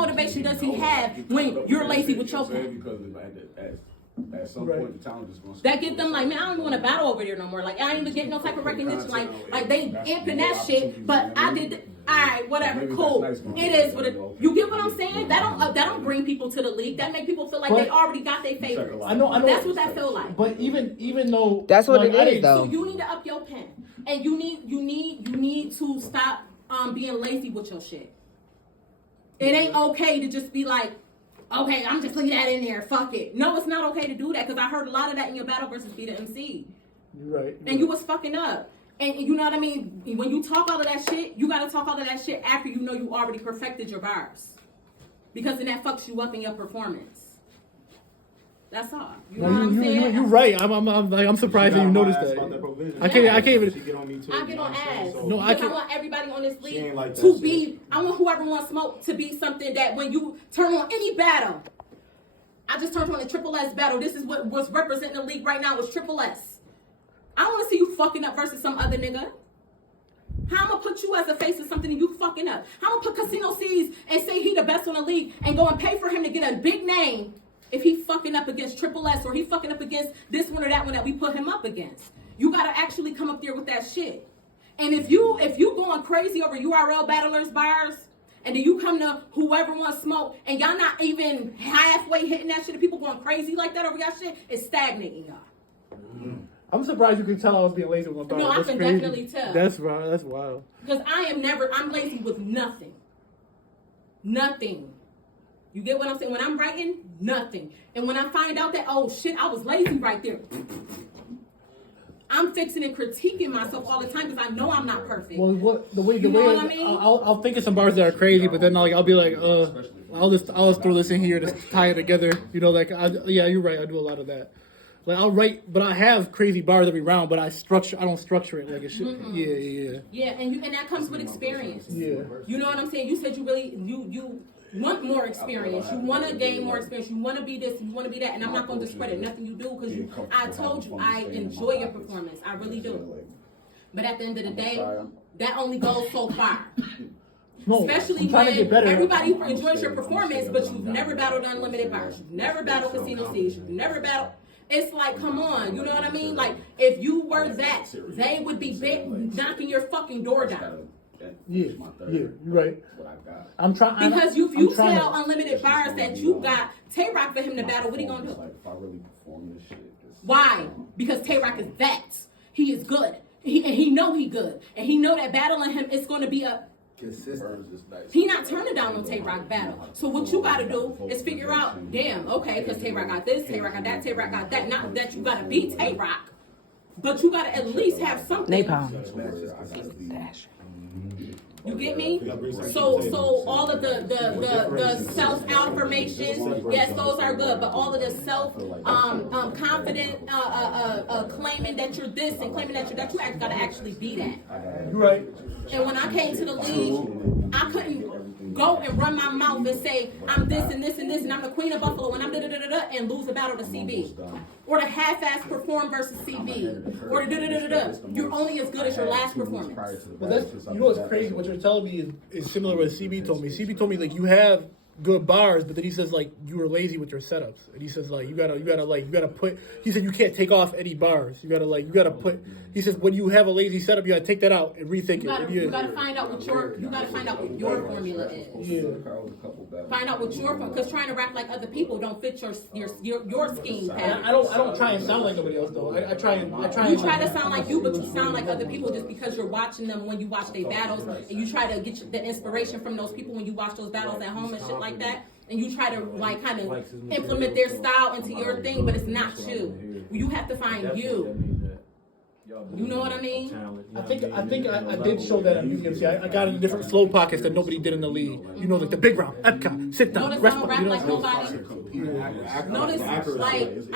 motivation does he have when you're lazy with your pen? Because at some point, the talent is going to that get them like, man, I don't want to battle over there no more. Like, I ain't even getting no type of recognition. Like they amping that shit, but I did. All right, whatever, cool. It is what it. You get what I'm saying? That don't bring people to the league. That make people feel like they already got their favorites. I know. That's what that feel like. But even though that's what it is, though. So you need to up your pen, and you need to stop being lazy with your shit. It ain't okay to just be like, okay, I'm just leave that in there. Fuck it. No, it's not okay to do that because I heard a lot of that in your battle versus Be the MC. You're right. And you was fucking up. And you know what I mean? When you talk all of that shit, you got to talk all of that shit after you know you already perfected your bars. Because then that fucks you up in your performance. That's all. You know what I'm saying? You're right. I'm surprised that you noticed that. I can't even. I get on ass. No, I want everybody on this league to be. I want whoever wants smoke to be something that when you turn on any battle. I just turned on the Triple S battle. This is what was representing the league right now was Triple S. I don't want to see you fucking up versus some other nigga. How I'm gonna put you as a face of something and you fucking up? How I'm gonna put Casino C's and say he the best on the league and go and pay for him to get a big name if he fucking up against Triple S or he fucking up against this one or that one that we put him up against? You gotta actually come up there with that shit. And if you going crazy over URL battlers bars, and then you come to whoever wants smoke, and y'all not even halfway hitting that shit, and people going crazy like that over y'all shit, it's stagnating y'all. I'm surprised you can tell I was being lazy with my bars. No, I can definitely tell. That's right. That's wild. Because I'm lazy with nothing. Nothing. You get what I'm saying? When I'm writing, nothing. And when I find out that, oh shit, I was lazy right there. I'm fixing and critiquing myself all the time because I know I'm not perfect. Well, the way what I mean? I'll think of some bars that are crazy, but then I'll be like, I'll just throw this in here to tie it together. You know, like yeah, you're right. I do a lot of that. Like I'll write, but I have crazy bars every round, but I don't structure it like it should. Mm-hmm. Yeah. Yeah, and that comes with experience. Yeah. You know what I'm saying? You said you want more experience. You want to gain more experience. You want to be this. You want to be that. And I'm not going to discredit nothing you do because I told you I enjoy your performance. I really do. But at the end of the day, that only goes so far. No, especially when everybody enjoys your performance, but you've never battled Unlimited Bars. You've never battled Casino C's. You've never battled. It's like, come on, you know what I mean? Like, if you were that, they would be knocking your fucking door down. Yeah, you're right. I'm trying because if you tell Unlimited Bars that you got Tay-Rock for him to battle, what he gonna do? Why? Because Tay-Rock is that. He is good. He know he good, and he know that battling him is going to be a. He not turning down no Tay-Rock battle. So what you gotta do is figure out, damn, okay, because Tay-Rock got this, Tay-Rock got that, Tay-Rock got that. Not that you gotta beat Tay-Rock, but you gotta at least have something. Napalm. You get me? So all of the self affirmations, yes, those are good. But all of the self confident claiming that you're this and claiming that you gotta actually be that. You're right. And when I came to the league, I couldn't go and run my mouth and say I'm this and this and this and I'm the queen of Buffalo and I'm da da da da and lose a battle to CB, or the half-ass perform versus CB, or the da da da da. You're only as good as your last performance. But that's, you know what's crazy? What you're telling me is similar to what CB told me. CB told me like you have good bars, but then he says like you were lazy with your setups, and he says like you gotta put. He said you can't take off any bars. You gotta put. He says when you have a lazy setup, you gotta take that out and rethink it. You gotta find out what your formula is. Yeah. Find out what because trying to rap like other people don't fit your scheme pattern. I don't try and sound like nobody else though. I try You try to sound like you, but you sound like other people just because you're watching them when you watch their battles, and you try to get the inspiration from those people when you watch those battles at home and shit like that, and you try to like kind of implement their style into your thing, but it's not you. You have to find you. You know what I mean? I think I did show that on UMC. I got in different flow pockets that nobody did in the league. You know, like the big round, Epcot, sit down, Notice rest. I don't rap like nobody. Notice, I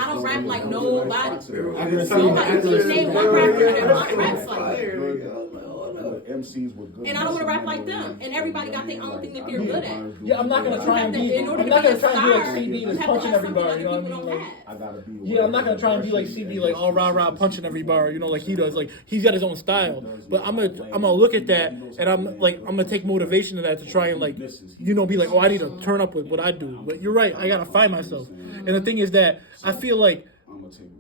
don't rap like nobody. Nobody. You can name one rapper that raps like that. MCs with good. And I don't want to rap like them. And everybody got their own thing that they're good at. Yeah, I'm not gonna try and be. In order I'm to not be gonna a try and be like star, CB you that's have to punching have something everybody. other You know what I people mean? don't Like, have. I gotta be. yeah, I'm not gonna try and be like CB, like all rah rah punching every bar, you know, like he does. Like he's got his own style, but I'm gonna look at that and I'm gonna take motivation to that to try and like, you know, be like, oh, I need to turn up with what I do. But you're right, I gotta find myself. And the thing is that I feel like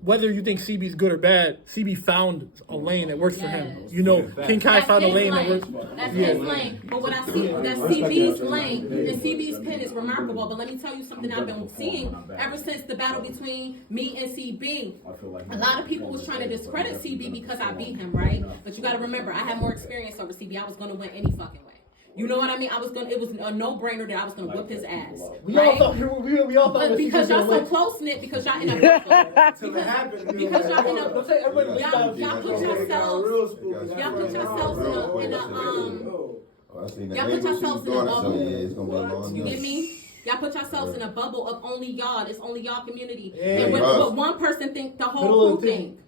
whether you think CB's good or bad, CB found a lane that works for him. You know, King Kai That's found a his lane that lane. works. That's his lane. But what I see, that's CB's lane. And CB's pen is remarkable. But let me tell you something I've been seeing ever since the battle between me and CB. A lot of people was trying to discredit CB because I beat him, right? But you got to remember, I had more experience over CB. I was going to win any fucking way. You know what I mean? It was a no-brainer that I was gonna whip his ass. We all thought But because y'all so close-knit, because y'all in a because y'all in a Don't say everybody y'all put yourselves in a bubble. You get me? Y'all put yourselves in a bubble of only y'all. It's only y'all community. And what one person think, the whole crew think.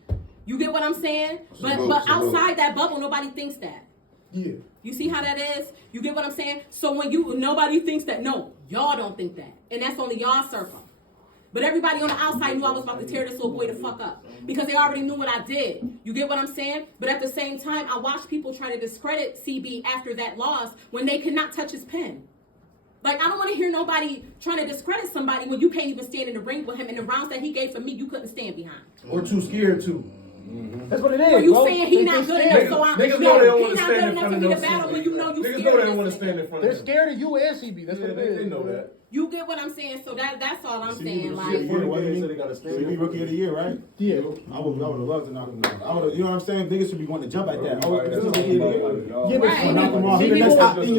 You get what I'm saying? But outside that bubble, nobody thinks that. Yeah. You see how that is? You get what I'm saying? So when nobody thinks that, no, y'all don't think that. And that's only y'all circle. But everybody on the outside knew I was about to tear this little boy the fuck up. Because they already knew what I did. You get what I'm saying? But at the same time, I watched people try to discredit CB after that loss when they could not touch his pen. Like, I don't want to hear nobody trying to discredit somebody when you can't even stand in the ring with him. And the rounds that he gave for me, you couldn't stand behind. Or too scared to. That's what it is. Or you bro. saying he not good enough, so I'm Niggas know they don't want he to not stand good in enough front for of me no to battle when you know you Niggas scared. know they of don't want to this stand nigga. in front They're of scared of you and CB. That's what it is. They know that. You get what I'm saying? So that's all I'm saying. Like, CB Rookie of the Year, right? Yeah. I would have loved to knock him down. You know what I'm saying? Niggas should be wanting to jump at that. Oh, Right. it's Rookie of the Year. Yeah, but Right. Knock him off. He the next top thing.